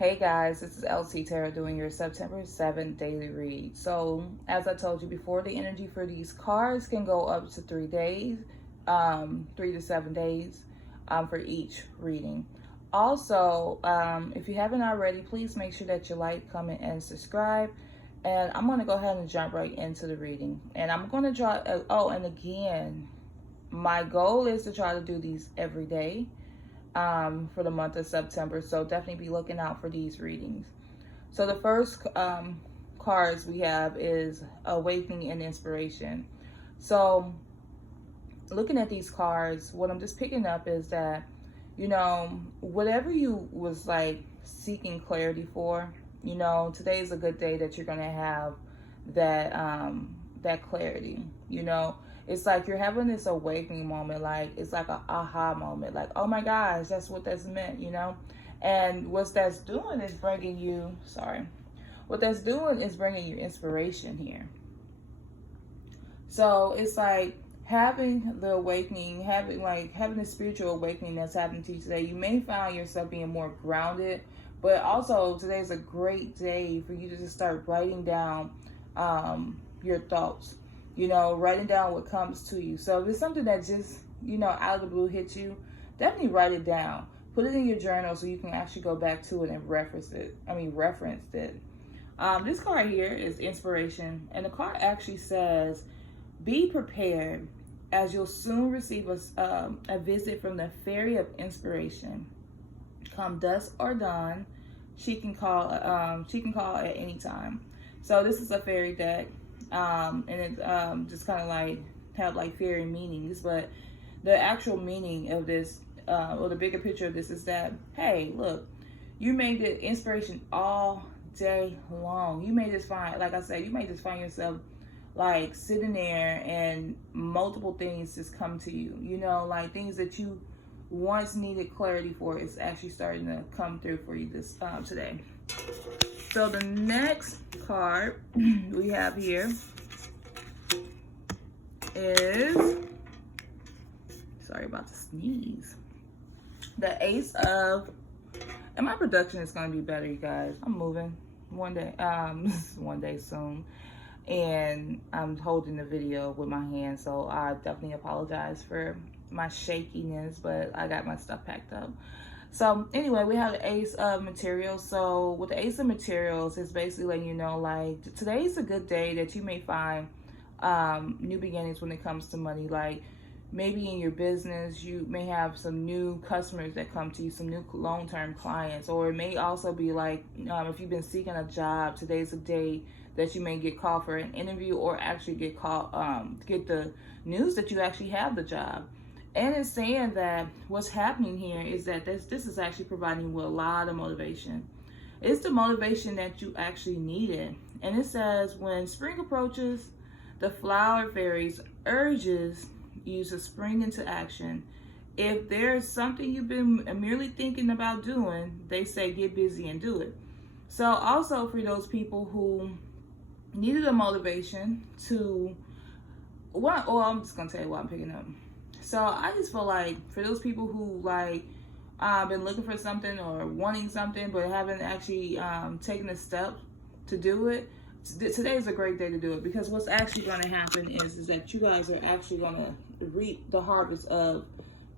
Hey guys, this is LC Tarot doing your September 7th daily read. So, as I told you before, the energy for these cards can go up to 3 days, 3 to 7 days for each reading. Also, if you haven't already, please make sure that you like, comment, and subscribe. And I'm going to go ahead and jump right into the reading. And I'm going to draw, and again, my goal is to try to do these every day. For the month of September, so definitely be looking out for these readings. So the first cards we have is Awakening and Inspiration. So looking at these cards, what I'm just picking up is that, you know, whatever you was like seeking clarity for, you know, today is a good day that you're gonna have that that clarity. You know, it's like you're having this awakening moment, like it's like a aha moment, like, oh my gosh, that's what that's meant, you know. And what that's doing is bringing you, what that's doing is bringing you inspiration here. So it's like having the awakening, having a spiritual awakening that's happening to you today. You may find yourself being more grounded, but also today is a great day for you to just start writing down your thoughts, you know, writing down what comes to you. So if it's something that just, you know, out of the blue hits you, definitely write it down. Put it in your journal so you can actually go back to it and reference it. This card here is Inspiration, and the card actually says, be prepared as you'll soon receive a visit from the Fairy of Inspiration. Come dusk or dawn, she can call at any time. So this is a fairy deck. And it just kind of like have like fairy meanings, but the actual meaning of this, or the bigger picture of this is that, hey, look, you may get inspiration all day long. You may just find, like I said, you may just find yourself like sitting there and multiple things just come to you, you know, like things that you once needed clarity for is actually starting to come through for you this today. So the next card we have here is, sorry about the sneeze, the Ace of, and my production is going to be better, you guys. I'm moving one day soon, and I'm holding the video with my hand, so I definitely apologize for my shakiness, but I got my stuff packed up. So anyway, we have the Ace of Materials. So with the Ace of Materials, it's basically letting you know, like, today's a good day that you may find new beginnings when it comes to money. Like maybe in your business, you may have some new customers that come to you, some new long-term clients, or it may also be like, if you've been seeking a job, today's a day that you may get called for an interview, or actually get called, get the news that you actually have the job. And it's saying that what's happening here is that this is actually providing you with a lot of motivation. It's the motivation that you actually needed. And it says, when spring approaches, the flower fairies urges you to spring into action. If there's something you've been merely thinking about doing, they say get busy and do it. So also for those people who needed a motivation to, I'm just gonna tell you what I'm picking up. So I just feel like for those people who like been looking for something or wanting something but haven't actually taken a step to do it, today is a great day to do it, because what's actually going to happen is that you guys are actually going to reap the harvest of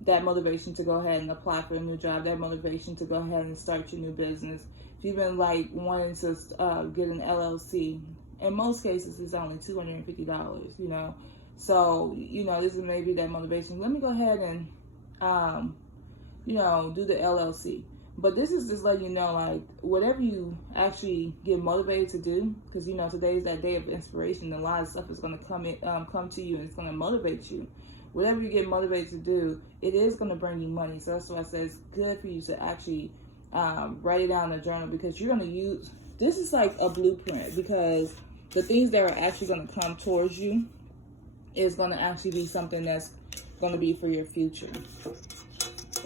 that motivation to go ahead and apply for a new job, that motivation to go ahead and start your new business. If you've been like wanting to get an LLC, in most cases it's only $250, you know. So, you know, this is maybe that motivation. Let me go ahead and, you know, do the LLC. But this is just letting you know, like, whatever you actually get motivated to do, because, you know, today is that day of inspiration. A lot of stuff is going to come to you, and it's going to motivate you. Whatever you get motivated to do, it is going to bring you money. So that's why I say it's good for you to actually write it down in a journal, because you're going to use, this is like a blueprint, because the things that are actually going to come towards you is going to actually be something that's going to be for your future.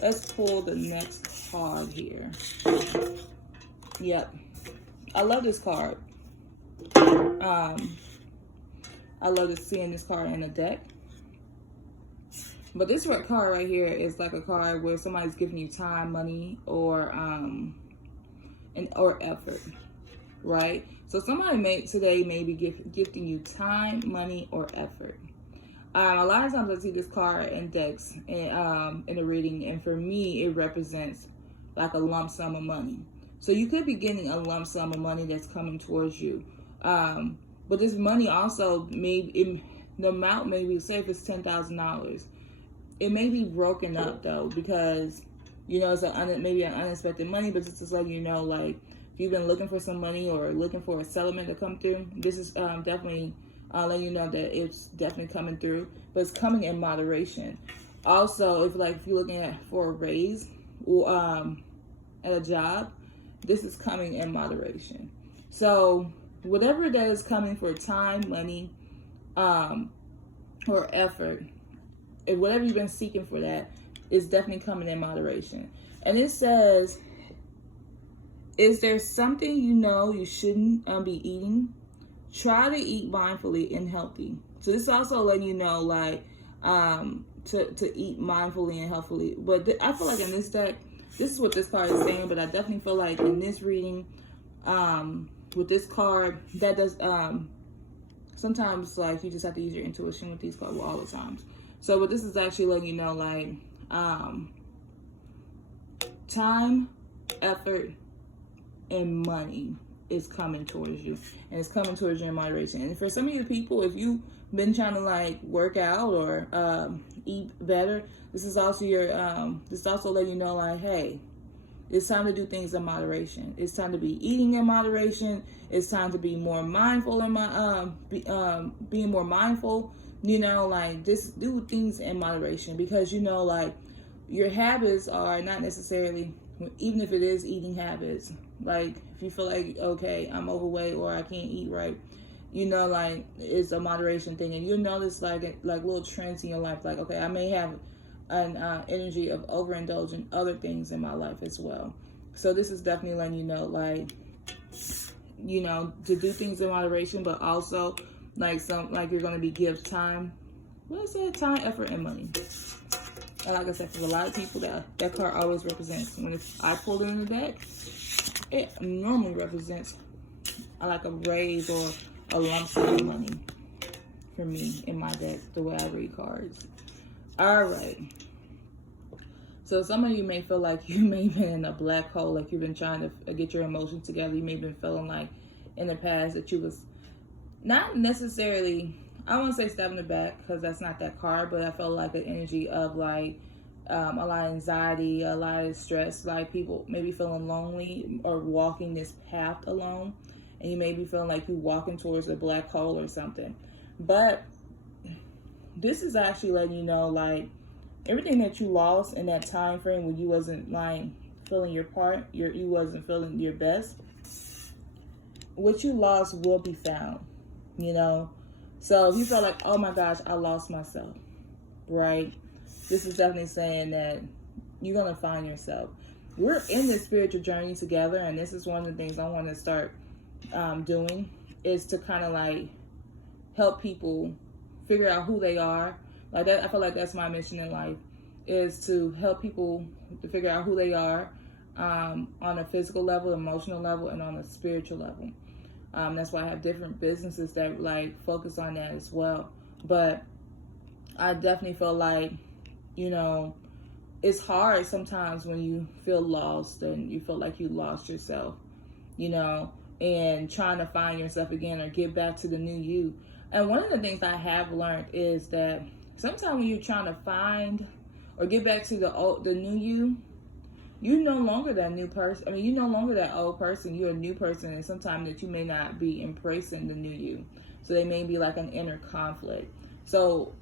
Let's pull the next card here. Yep. I love this card. I love seeing this card in a deck. But this card right here is like a card where somebody's giving you time, money, or and or effort, right? So somebody today may be gifting you time, money, or effort. A lot of times I see this card index in a reading, and for me, it represents like a lump sum of money. So you could be getting a lump sum of money that's coming towards you. But this money also the amount may be, say if it's $10,000, it may be broken up though, because it's maybe an unexpected money, but just to let you know, like if you've been looking for some money or looking for a settlement to come through, this is definitely letting you know that it's definitely coming through, but it's coming in moderation. Also, if you're looking for a raise or at a job, this is coming in moderation. So whatever that is coming for time, money, or effort, and whatever you've been seeking for, that is definitely coming in moderation. And it says, is there something you shouldn't be eating? Try to eat mindfully and healthy. So this is also letting you know, like, to eat mindfully and healthfully. But I feel like in this deck, this is what this card is saying, but I definitely feel like in this reading, with this card, that does, sometimes, like, you just have to use your intuition with these cards, well, all the times. So, but this is actually letting you know, like, time, effort, and money is coming towards you, and it's coming towards you in moderation. And for some of you people, if you've been trying to like work out or eat better, this is also this is also letting you know, like, hey, it's time to do things in moderation. It's time to be eating in moderation. It's time to be more mindful being more mindful. Like, just do things in moderation, because like your habits are not necessarily, even if it is eating habits, like if you feel like, okay, I'm overweight or I can't eat right, like it's a moderation thing. And you'll notice like little trends in your life, like, okay, I may have an energy of overindulging other things in my life as well. So this is definitely letting you know, like, to do things in moderation, but also like you're going to be give time. What is that? Time, effort, and money. And like I said, for a lot of people, that card always represents, when I pull it in the deck, it normally represents like a raise or a lump sum of money for me in my deck, the way I read cards. All right. So some of you may feel like you may have been in a black hole, like you've been trying to get your emotions together. You may have been feeling like in the past that you was not necessarily, I won't say stab in the back, because that's not that card, but I felt like an energy of like a lot of anxiety, a lot of stress, like people maybe feeling lonely or walking this path alone, and you may be feeling like you're walking towards a black hole or something. But this is actually letting you know, like, everything that you lost in that time frame when you wasn't like feeling your part, you wasn't feeling your best, what you lost will be found, So if you felt like, oh my gosh, I lost myself, right? This is definitely saying that you're going to find yourself. We're in this spiritual journey together, and this is one of the things I want to start doing, is to kind of like help people figure out who they are. Like that, I feel like that's my mission in life, is to help people to figure out who they are on a physical level, emotional level, and on a spiritual level. That's why I have different businesses that like focus on that as well. But I definitely feel like, it's hard sometimes when you feel lost and you feel like you lost yourself, and trying to find yourself again or get back to the new you. And one of the things I have learned is that sometimes when you're trying to find or get back to the new you're no longer that new person. I mean, you're no longer that old person. You're a new person, and sometimes that you may not be embracing the new you. So they may be like an inner conflict. So,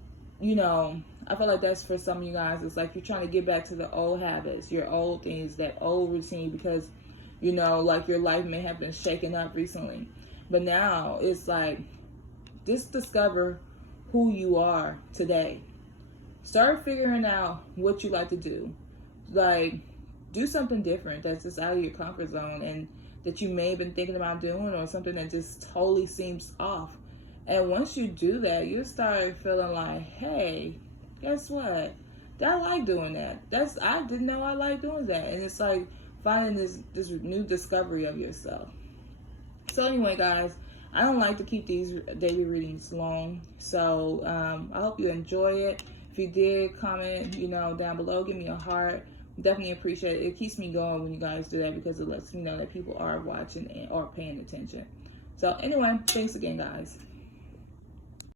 I feel like that's for some of you guys. It's like you're trying to get back to the old habits, your old things, that old routine, because, like your life may have been shaken up recently. But now it's like, just discover who you are today. Start figuring out what you like to do. Like, do something different that's just out of your comfort zone and that you may have been thinking about doing, or something that just totally seems off. And once you do that, you start feeling like, hey, guess what? I like doing that. I didn't know I like doing that. And it's like finding this new discovery of yourself. So anyway, guys, I don't like to keep these daily readings long, so I hope you enjoy it. If you did, comment, down below, give me a heart. Definitely appreciate it. It keeps me going when you guys do that, because it lets me know that people are watching and are paying attention. So anyway, thanks again, guys.